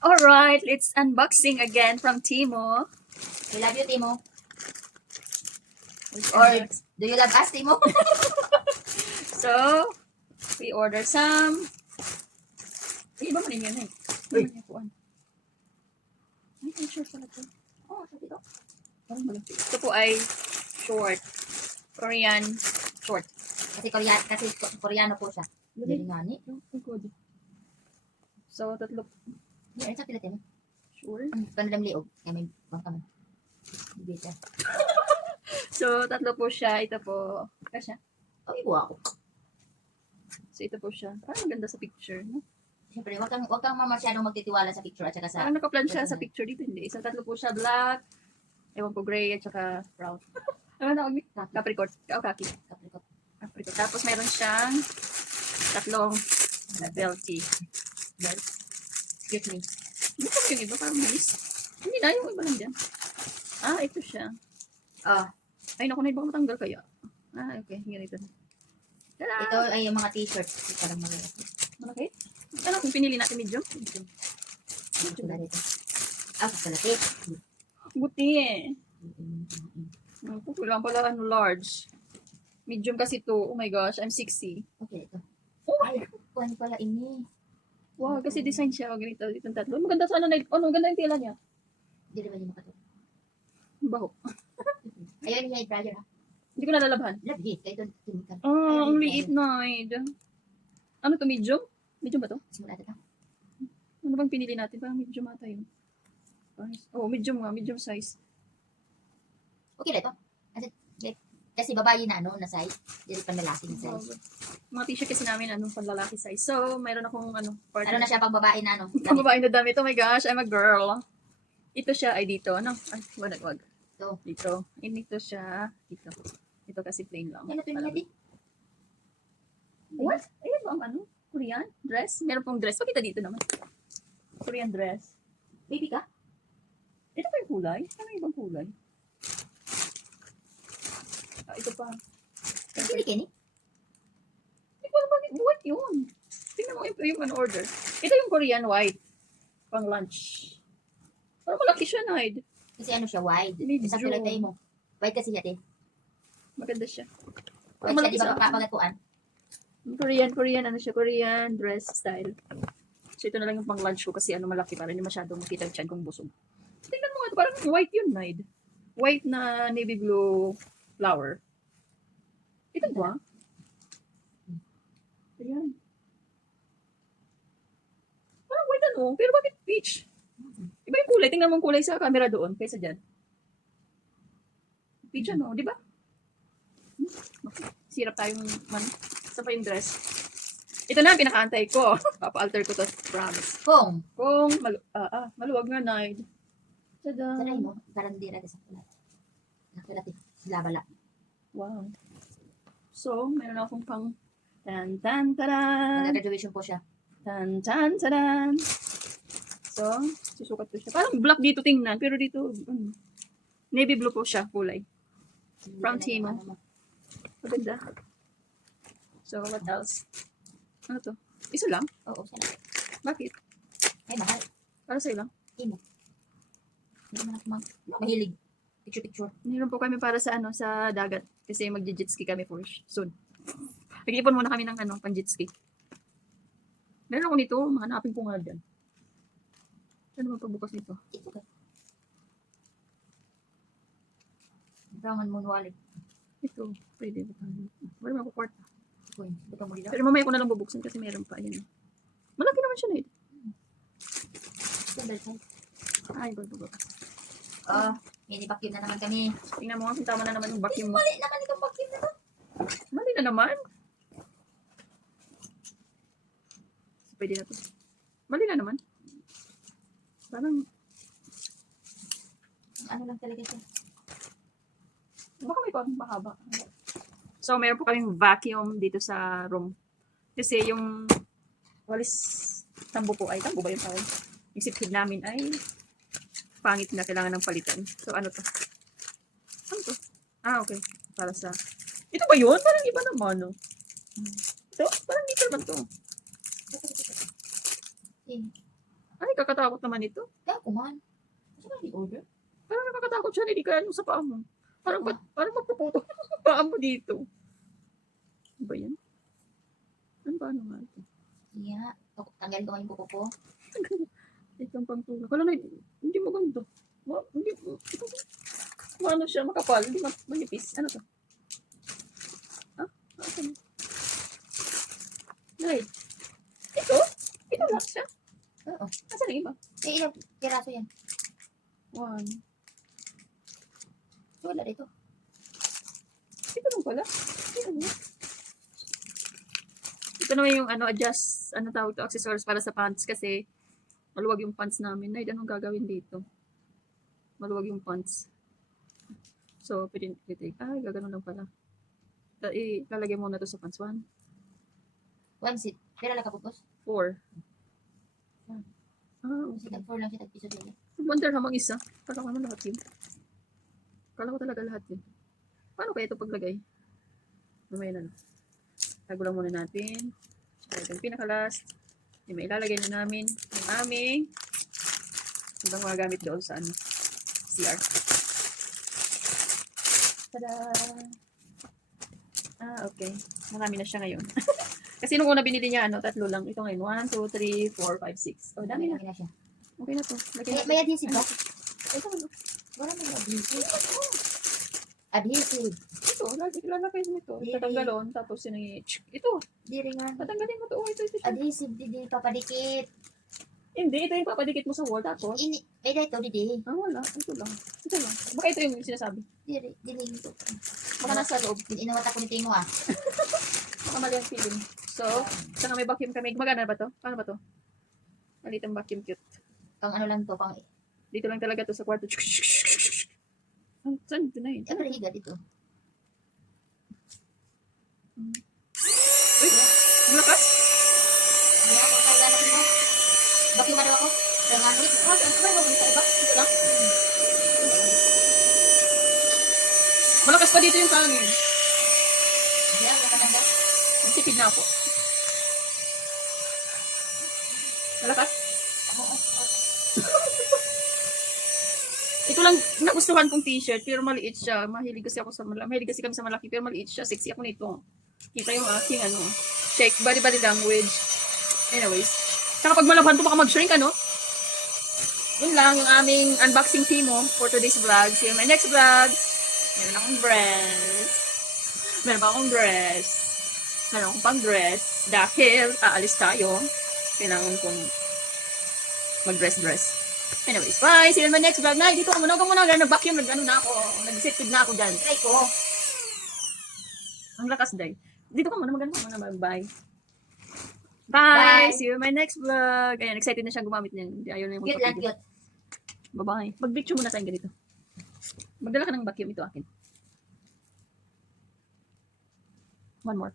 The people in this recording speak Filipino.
Alright, let's unboxing again from Timo. We love you, Timo. Let's Or unbox. do you love us, Timo? So, we order some. Iba mo rin yun eh. Uy. Iba mo yan. Ay, t-shirt pala ito. Oh, sabi ko. Parang malaki. Ito po ay short. Korean short. Kasi Koreano po siya. Dali nga ni. Oh, good. So, tatlo. Ano sa pila, Timo? Sure. Panalang liog. Kaya may bang kami. Bibita. So, tatlo po siya. Ito po. Kasya. Oh, ibo ako. So, ito po siya. Parang maganda sa picture. No? Siyempre, wag kang masyadong magtitiwala sa picture at saka sa... Parang nakaplan siya sa picture dito. Hindi. So, tatlo po siya. Black. Ewan ko, gray at saka brown. Ano na, Capricorn. Kaki. Capricorn. Capricorn. Tapos, meron siyang tatlong belty. Excuse me. Hindi ko yung iba. Parang miss. Hindi na, yung iba lang dyan. Ah, ito siya. Ah, Ay, naku na ibang matanggal kaya. Ah, okay. Ganito. Tada! ito ay yung mga t-shirts. Parang mga... Malaki? Ano kung pinili natin medium? Ito na dito. Ah, kasalati. Buti eh. Ako, kailangan pala large. Medium kasi to. Oh my gosh, I'm 60. Okay, ito. Oh, Ay, kuhan pala ini. wow, kasi design siya. Ganito, itong tatlo. Maganda sana na. Oh, maganda yung tela niya. Hindi naman yung makato. Baho. Ayun yung brother ha. Hindi ko nalalabhan. Love it. Kaya ito, timikan. Oh, ang liit na. Ano to, medium? Medium ba to? Simula ito. Ano bang pinili natin? Parang medium ata yun. Oh, medium nga. Medium size. Okay na ito. Kasi babae na ano, na size. Hindi pa lalaking size. Mga t-shirt kasi namin, panlalaki size. So, mayroon akong, Ano na siya pang babae na ano? Ang babae na damit. Oh my gosh, I'm a girl. Ito siya ay dito. Ano? Ay, wag. Ito. Dito. Ito siya. Dito. Ito kasi plain lang. Ano ito yung natin? What? Ayun ba ang ano? Korean dress? Meron pong dress. Pakita dito naman. Korean dress. Baby ka? Ito pa yung kulay? Ano yung ibang kulay? Ah, ito pa. Pili ka ni? Hindi ko alam bakit white yun. Tingnan mo yung order. Ito yung Korean white. Pang lunch. Parang malaki siya, Naid. Kasi ano siya, wide. Medyo. Sa kilay mo. Wide kasi siya, te. Maganda siya. Wide siya, malaki di ba sa akin. kapagatuan? Korean, ano siya, Korean dress style. So, ito na lang yung pang lunch ko kasi malaki para hindi masyadong makita yung tiyan kong busog. Tingnan mo nga, parang white yun, Naid. White na navy blue flower. Ito ba? Ayan. Parang white ano, pero bakit peach? Iba yung kulay. Tingnan mo yung kulay sa camera doon kaysa dyan. Peach ano, di ba? Sirap tayong Saan pa yung dress? Ito na ang pinaka-antay ko. Papa-alter ko to, promise. Kung, Kung maluwag nga, Naid. Tada! sanay mo, karandira ka sa kulat. Nakulat eh. Labala. Wow. So, meron akong pang tan-tan-taran! Nag-graduation po siya. Tan-tan-taran! So, susukat ko siya. Parang black dito tingnan, pero dito, navy blue po siya, kulay. From Timo. Maganda. So, what else? Ano to? Isa lang? Oo, siya lang. Bakit? Ay, mahal. Para sa'yo lang? Timo. Hindi naman ako mahilig. Picture. Meron po kami para sa sa dagat. Kasi mag-jet ski kami for soon. Nag-iipon muna kami ng pang-jet ski. Meron ako nito, hanapin ko nga dyan. Ano naman pagbukas nito? Ito ka. Brangan mo wallet. Ito, pwede ba? Wala naman ako kwarta. Coin. Ito mo dito. Pero mamaya ko na lang bubuksan kasi meron pa. Ayan. Malaki naman siya na ito. Standard size. Ay, go. Mini vacuum na naman kami. Tingnan mo nga kung tama na naman yung vacuum mo. Mali naman itong vacuum na to. Mali na naman. Pwede na to. Mali na naman. Parang, Ano lang talaga siya. baka may pang mahaba. So, meron po kaming vacuum dito sa room. Kasi yung walis tambo po ay, tambo ba yung tawag? Yung sipid namin ay pangit na, kailangan ng palitan. So, ano to? Ano to? Ah, okay. Para sa... Ito ba yun? Parang iba naman, no? Ito? Parang meter ba to? Eh, Ay, kakatakot naman ito. Kaya kuman. Kasi ba di-order? Parang nakakatakot siya, hindi kaya ano sa paa mo. Parang mapuputo ang paa mo dito. Ano ba yan? Ano ba ano nga ito? Yeah. Tanggalin ko nga yung kuko ko. Itong pangtulak. Wala na, hindi maganda. Hindi, ano siya, makapal, hindi manipis. Ano to? Ah, ano? Right. Ito? Ito lang siya? Oo. Asan ang iba? Eh, ilang piraso yan? 1. So, wala dito. Ito lang pala. Ayan. Ito naman yung adjust, tawag to, accessories para sa pants kasi maluwag yung pants namin. Ay, anong gagawin dito? Maluwag yung pants. So, pwede, gagano lang pala. Lalagay muna to sa pants. 1, One seat. Pera lang kapupos. 4. Kasi tag-4 lang siya, tag-piso dito. Wonder hamang isa. Kala ko naman lahat yun. Kala ko talaga lahat yun. Paano kaya ito paglagay? Mamaya na lang. Tago lang muna natin. So, yung pinaka-last. Yung may ilalagay na namin yung aming ibang mga gamit doon sa CR. Tada! Okay. Marami na siya ngayon. Kasi nung una binili niya, 3 lang. Ito ngayon, 1, 2, 3, 4, 5, 6. Oh, dami na. Okay na siya. Okay na to. Lagay May, natin. may adhesive ba? Ito, Wala may adhesive. Adhesive. ito. Lalagay mo ito. Dili. Tatanggalon. Tapos yun ito. Di rin nga. Tatanggalin mo ito. Oh, ito siya. Adhesive, di papadikit. Hindi, ito yung papadikit mo sa wall. Tapos, Ay, dito, di. wala. Ito lang. Ito lang. Baka ito yung sinasabi. Di rin ito. Baka nasa loob. Inuwat ako ni Timo ah. Baka mali ang feeling. So, saka may vacuum kami. Magana ba to? Paano ba to? Malitang vacuum cute. Pang ano lang to, pang Dito lang talaga to sa kwarto. Saan? Ito na yun. Siyempre higa dito. Uy! Ang lakas! Hindi ako kaya na ko. Bakit ba daw ako? Dengan ulit. Ano ba yung sa iba? Ito lang. Malakas pa dito yung hangin. Hindi ako nakatanggal. Nagsipid na ako. Malakas? Ito lang nagustuhan kong t-shirt pero maliit siya. Mahilig kasi kami sa malaki pero maliit siya. Sexy ako nito. Kita yung aking check body language. Anyways, saka pag malabhan to baka mag-shrink Yun lang yung aming unboxing Timo for today's vlog. See you in my next vlog. Meron akong dress. Meron pa akong dress. Meron akong pang dress. Dahil aalis tayo. Kailangan kong mag-dress. Anyways, bye! See you in my next vlog. Nay, dito ka muna. Nag-vacuum. Na ako. Nag-sitpid na ako dyan. Try ko. Ang lakas, day. Dito ka muna. Maganda muna. Bye. Bye! Bye. See you in my next vlog. Ayan, excited na siya gumamit niyan. Ayaw na yung Cute lang, magpapigil. cute. Bye-bye. Mag-picture muna tayong ganito. Magdala ka ng vacuum. Ito akin. One more.